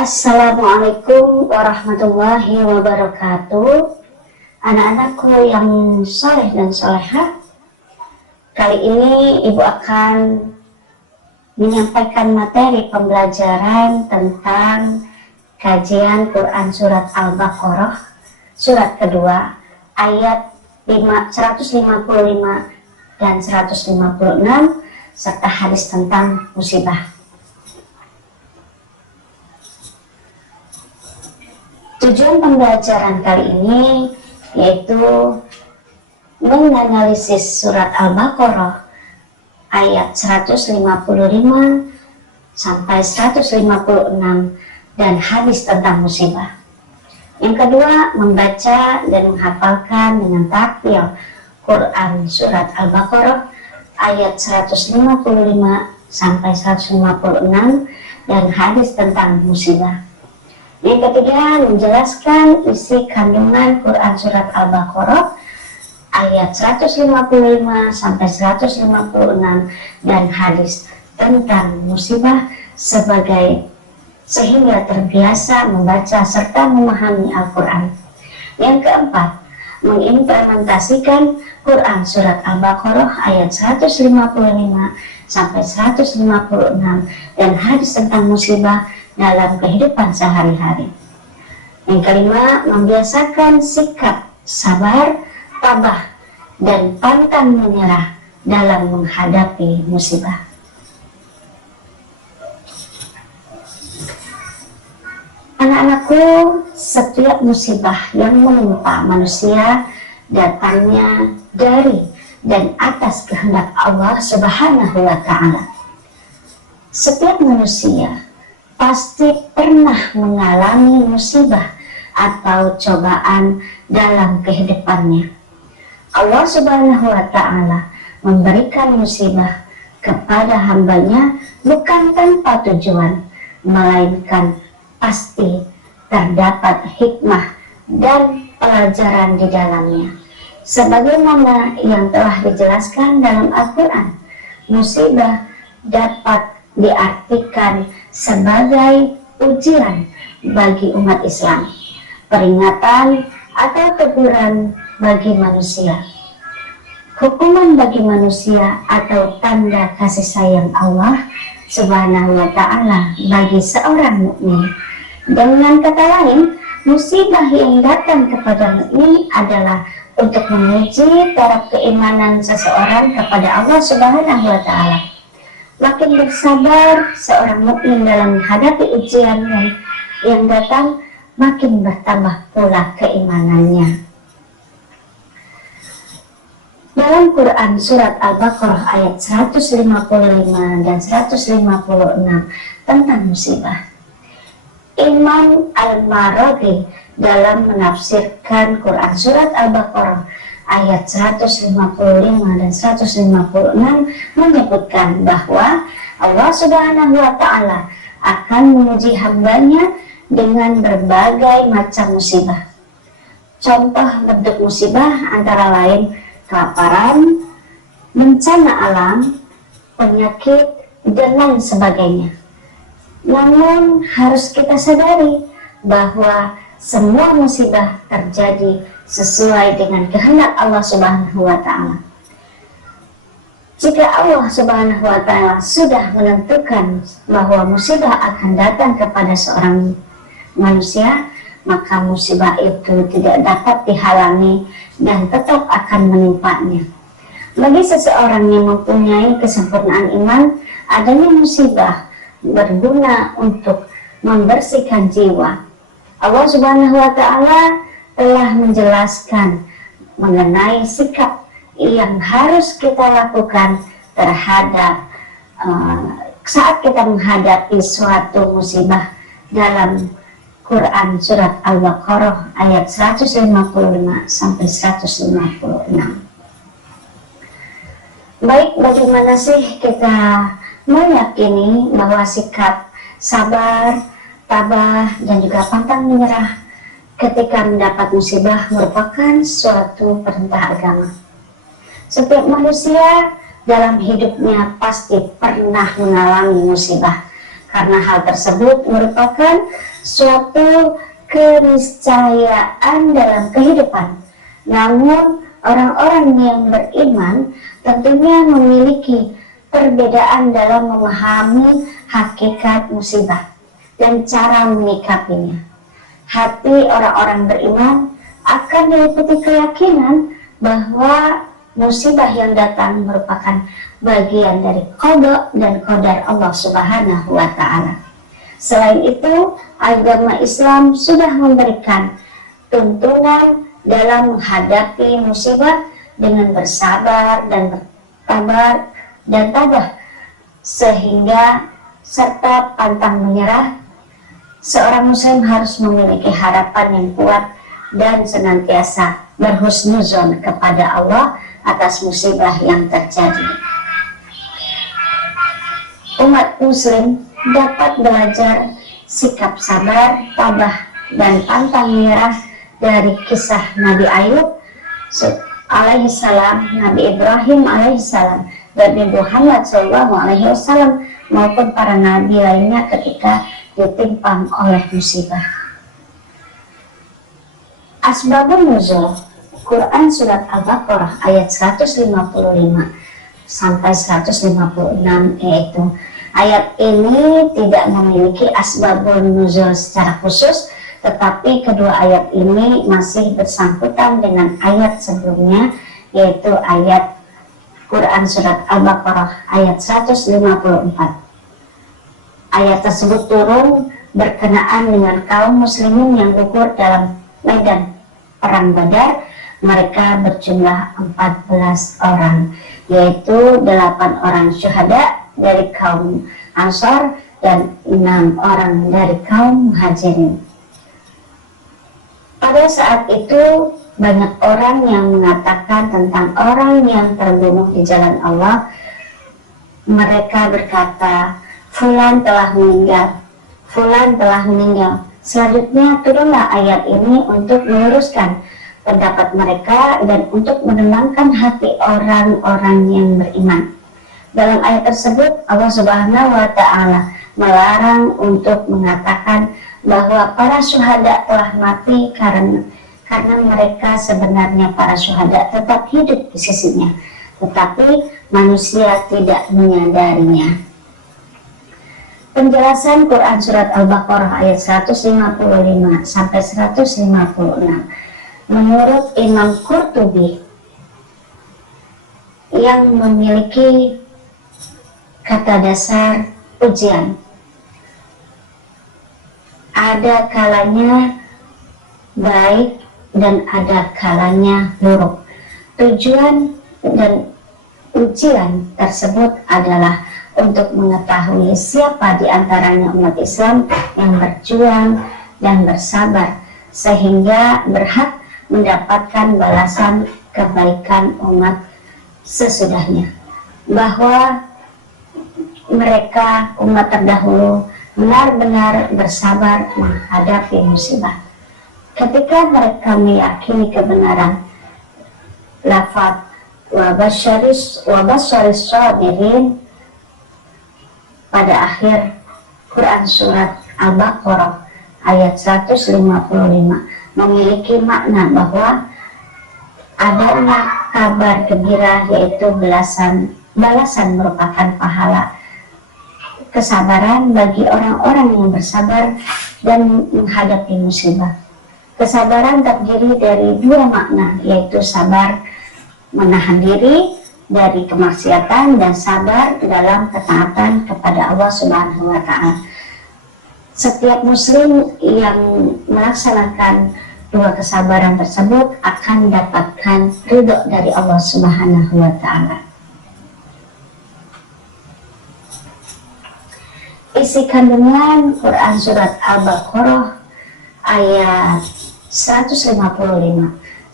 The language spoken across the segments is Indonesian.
Assalamualaikum warahmatullahi wabarakatuh. Anak-anakku yang soleh dan solehah, kali ini Ibu akan menyampaikan materi pembelajaran tentang kajian Quran Surat Al-Baqarah, surat kedua, ayat 155 dan 156, serta hadis tentang musibah. Tujuan pembelajaran kali ini yaitu menganalisis surat Al-Baqarah ayat 155 sampai 156 dan hadis tentang musibah. Yang kedua, membaca dan menghafalkan dengan takbir Quran surat Al-Baqarah ayat 155 sampai 156 dan hadis tentang musibah. Yang ketiga, menjelaskan isi kandungan Quran Surat Al-Baqarah ayat 155 sampai 156 dan hadis tentang musibah sehingga terbiasa membaca serta memahami Al-Quran. Yang keempat, mengimplementasikan Quran Surat Al-Baqarah ayat 155 sampai 156 dan hadis tentang musibah dalam kehidupan sehari-hari. Yang kelima, membiasakan sikap sabar, tabah, dan pantang menyerah dalam menghadapi musibah. Anak-anakku, setiap musibah yang menimpa manusia datangnya dari dan atas kehendak Allah Subhanahu wa Ta'ala. Setiap manusia pasti pernah mengalami musibah atau cobaan dalam kehidupannya. Allah Subhanahu wa Ta'ala memberikan musibah kepada hambanya bukan tanpa tujuan, melainkan pasti terdapat hikmah dan pelajaran di dalamnya. Sebagaimana yang telah dijelaskan dalam Al-Quran, musibah dapat diartikan sebagai ujian bagi umat Islam, peringatan atau teguran bagi manusia, hukuman bagi manusia atau tanda kasih sayang Allah Subhanahu wa Ta'ala bagi seorang mukmin. Dengan kata lain, musibah yang datang kepada mukmin adalah untuk menguji taraf keimanan seseorang kepada Allah Subhanahu wa Ta'ala. Makin bersabar seorang mukmin dalam menghadapi ujian yang datang, makin bertambah pula keimanannya. Dalam Quran Surat Al-Baqarah ayat 155 dan 156 tentang musibah, Imam Al-Maraghi dalam menafsirkan Quran Surat Al-Baqarah ayat 155 dan 156 menyebutkan bahwa Allah Subhanahu wa Ta'ala akan menguji hambanya dengan berbagai macam musibah. Contoh bentuk musibah antara lain kelaparan, bencana alam, penyakit, dan lain sebagainya. Namun harus kita sadari bahwa semua musibah terjadi sesuai dengan kehendak Allah Subhanahu wa Ta'ala. Jika Allah Subhanahu wa Ta'ala sudah menentukan bahwa musibah akan datang kepada seorang manusia, maka musibah itu tidak dapat dihalangi dan tetap akan menimpanya. Bagi seseorang yang mempunyai kesempurnaan iman, adanya musibah berguna untuk membersihkan jiwa. Allah Subhanahu wa Ta'ala telah menjelaskan mengenai sikap yang harus kita lakukan terhadap saat kita menghadapi suatu musibah dalam Quran Surat Al-Baqarah ayat 155 sampai 156. Baik, bagaimana sih kita meyakini bahwa sikap sabar, tabah, dan juga pantang menyerah ketika mendapat musibah merupakan suatu perintah agama? Setiap manusia dalam hidupnya pasti pernah mengalami musibah. karena hal tersebut merupakan suatu keniscayaan dalam kehidupan. Namun orang-orang yang beriman tentunya memiliki perbedaan dalam memahami hakikat musibah dan cara menyikapinya. Hati orang-orang beriman akan diliputi keyakinan bahwa musibah yang datang merupakan bagian dari qada dan qadar Allah Subhanahu wa Ta'ala. Selain itu, agama Islam sudah memberikan tuntunan dalam menghadapi musibah dengan bersabar dan bertabar dan tabah, sehingga serta pantang menyerah. Seorang muslim harus memiliki harapan yang kuat dan senantiasa berhusnuzon kepada Allah atas musibah yang terjadi. Umat muslim dapat belajar sikap sabar, tabah, dan pantang menyerah dari kisah Nabi Ayub alaihissalam, Nabi Ibrahim alaihissalam, dan Nabi Muhammad SAW maupun para nabi lainnya ketika ditimpa oleh musibah. Asbabun nuzul Quran surat Al-Baqarah ayat 155 sampai 156, yaitu ayat ini tidak memiliki asbabun nuzul secara khusus, tetapi kedua ayat ini masih bersangkutan dengan ayat sebelumnya, yaitu ayat Quran surat Al-Baqarah ayat 154. Ayat tersebut turun berkenaan dengan kaum muslimin yang gugur dalam medan perang Badar. Mereka berjumlah 14 orang, yaitu 8 orang syuhada dari kaum Ansar dan 6 orang dari kaum Muhajirin. Pada saat itu banyak orang yang mengatakan tentang orang yang terbunuh di jalan Allah. Mereka berkata, Fulan telah meninggal, Fulan telah meninggal. Selanjutnya turunlah ayat ini untuk meluruskan pendapat mereka dan untuk menenangkan hati orang-orang yang beriman. Dalam ayat tersebut Allah Subhanahu wa Ta'ala melarang untuk mengatakan bahwa para syuhada telah mati karena mereka sebenarnya para syuhada tetap hidup di sisinya, tetapi manusia tidak menyadarinya. Penjelasan Quran surat Al-Baqarah ayat 155 sampai 156. Menurut Imam Qurtubi yang memiliki kata dasar ujian, ada kalanya baik dan ada kalanya buruk. Tujuan dan ujian tersebut adalah untuk mengetahui siapa di antaranya umat Islam yang berjuang dan bersabar sehingga berhak mendapatkan balasan kebaikan umat sesudahnya, bahwa mereka umat terdahulu benar-benar bersabar menghadapi musibah. Ketika mereka meyakini kebenaran lafaz wa basyaris sabirin pada akhir Quran surat Al-Baqarah ayat 155 memiliki makna bahwa adanya kabar gembira, yaitu balasan merupakan pahala kesabaran bagi orang-orang yang bersabar dan menghadapi musibah. Kesabaran terdiri dari dua makna, yaitu sabar menahan diri dari kemaksiatan dan sabar dalam ketaatan kepada Allah Subhanahu wa Ta'ala. Setiap muslim yang melaksanakan dua kesabaran tersebut akan mendapatkan ridho dari Allah Subhanahu wa Ta'ala. Isi kandungan Quran surat Al-Baqarah ayat 155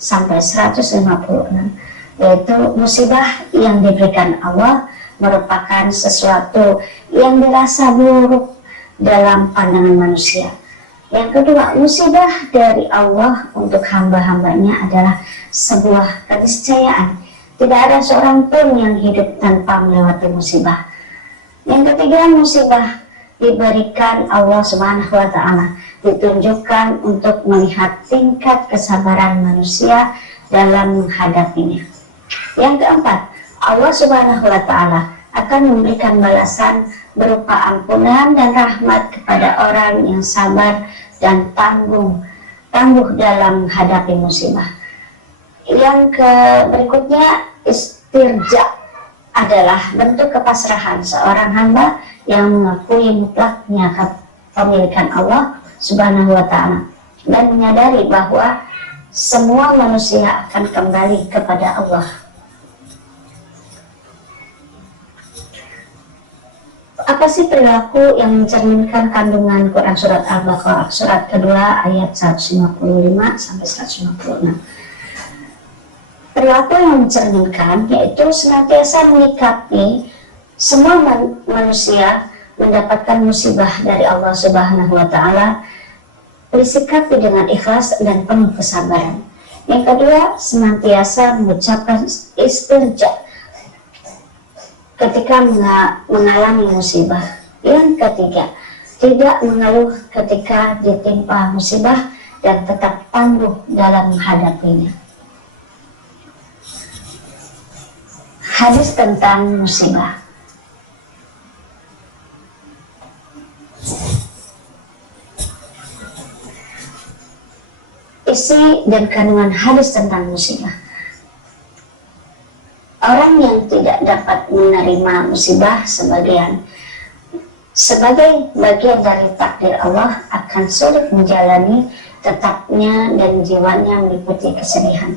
sampai 156, yaitu musibah yang diberikan Allah merupakan sesuatu yang dirasa buruk dalam pandangan manusia. Yang kedua, musibah dari Allah untuk hamba-hambanya adalah sebuah keniscayaan. Tidak ada seorang pun yang hidup tanpa melewati musibah. Yang ketiga, musibah diberikan Allah Subhanahu wa Ta'ala, ditunjukkan untuk melihat tingkat kesabaran manusia dalam menghadapinya. Yang keempat, Allah Subhanahu wa Ta'ala akan memberikan balasan berupa ampunan dan rahmat kepada orang yang sabar dan tangguh dalam menghadapi musibah. Yang berikutnya, istirja adalah bentuk kepasrahan seorang hamba yang mengakui mutlaknya kepemilikan Allah Subhanahu wa Ta'ala dan menyadari bahwa semua manusia akan kembali kepada Allah. Apa sih perilaku yang mencerminkan kandungan Quran surat Al-Baqarah surat kedua ayat 155 sampai 156? Perilaku yang mencerminkan yaitu senantiasa menyikapi semua manusia mendapatkan musibah dari Allah Subhanahu wa Ta'ala, disikapi dengan ikhlas dan penuh kesabaran. Yang kedua, senantiasa mengucapkan istirja ketika mengalami musibah. Yang ketiga, tidak mengeluh ketika ditimpa musibah dan tetap tangguh dalam menghadapinya. Hadis tentang musibah. Isi dan kandungan hadis tentang musibah. Orang yang tidak dapat menerima musibah sebagai bagian dari takdir Allah akan sulit menjalani tetapnya dan jiwanya meliputi kesedihan.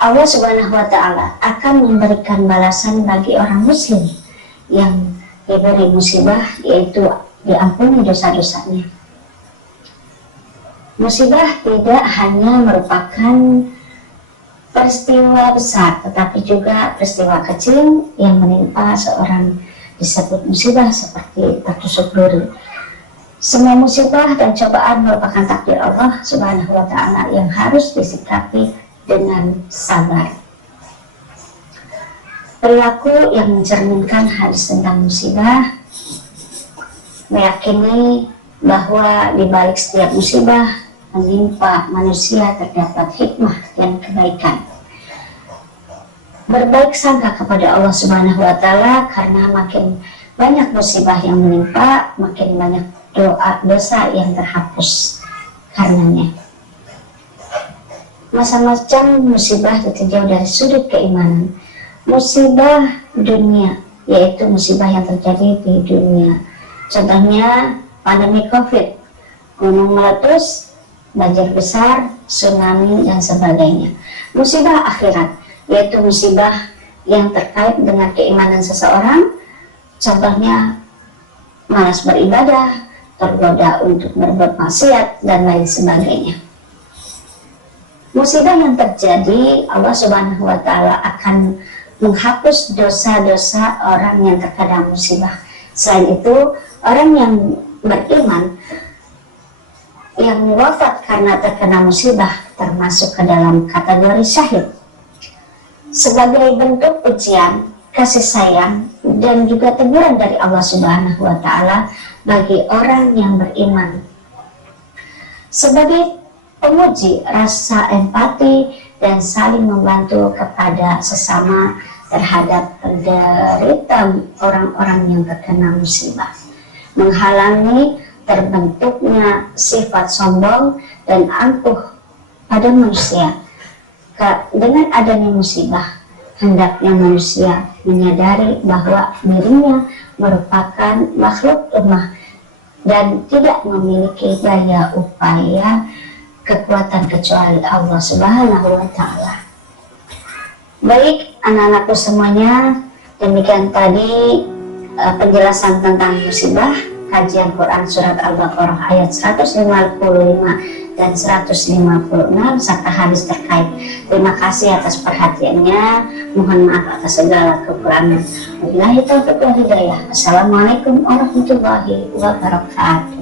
Allah Subhanahu wa Ta'ala akan memberikan balasan bagi orang muslim yang diberi musibah, yaitu diampuni dosa-dosanya. Musibah tidak hanya merupakan peristiwa besar, tetapi juga peristiwa kecil yang menimpa seorang disebut musibah seperti tertusuk duri. Semua musibah dan cobaan merupakan takdir Allah Subhanahu wa Ta'ala yang harus disikapi dengan sabar. Perilaku yang mencerminkan hadis tentang musibah meyakini bahwa di balik setiap musibah menimpa manusia terdapat hikmah dan kebaikan. Berbaik sangka kepada Allah Subhanahu wa Ta'ala, karena makin banyak musibah yang menimpa, makin banyak dosa yang terhapus karenanya. Macam-macam musibah ditinjau dari sudut keimanan. Musibah dunia, yaitu musibah yang terjadi di dunia. Contohnya pandemi COVID, gunung meletus, banjir besar, tsunami, dan sebagainya. Musibah akhirat, yaitu musibah yang terkait dengan keimanan seseorang. Contohnya malas beribadah, tergoda untuk berbuat maksiat, dan lain sebagainya. Musibah yang terjadi, Allah Subhanahu wa Ta'ala akan menghapus dosa-dosa orang yang terkena musibah. Selain itu, orang yang beriman yang wafat karena terkena musibah termasuk ke dalam kategori syahid. Sebagai bentuk ujian, kasih sayang, dan juga teguran dari Allah Subhanahu wa Ta'ala bagi orang yang beriman. Sebagai penguji rasa empati dan saling membantu kepada sesama terhadap penderita orang-orang yang terkena musibah, menghalangi terbentuknya sifat sombong dan angkuh pada manusia. Dengan adanya musibah, hendaknya manusia menyadari bahwa dirinya merupakan makhluk lemah dan tidak memiliki daya upaya kekuatan kecuali Allah Subhanahu wa Ta'ala. Baik anak-anakku semuanya, demikian tadi penjelasan tentang musibah, kajian Quran surat Al-Baqarah ayat 155 dan 156 serta hadis terkait. Terima kasih atas perhatiannya. Mohon maaf atas segala kekurangan. Wabillahi taufiq wal hidayah. Assalamualaikum warahmatullahi wabarakatuh.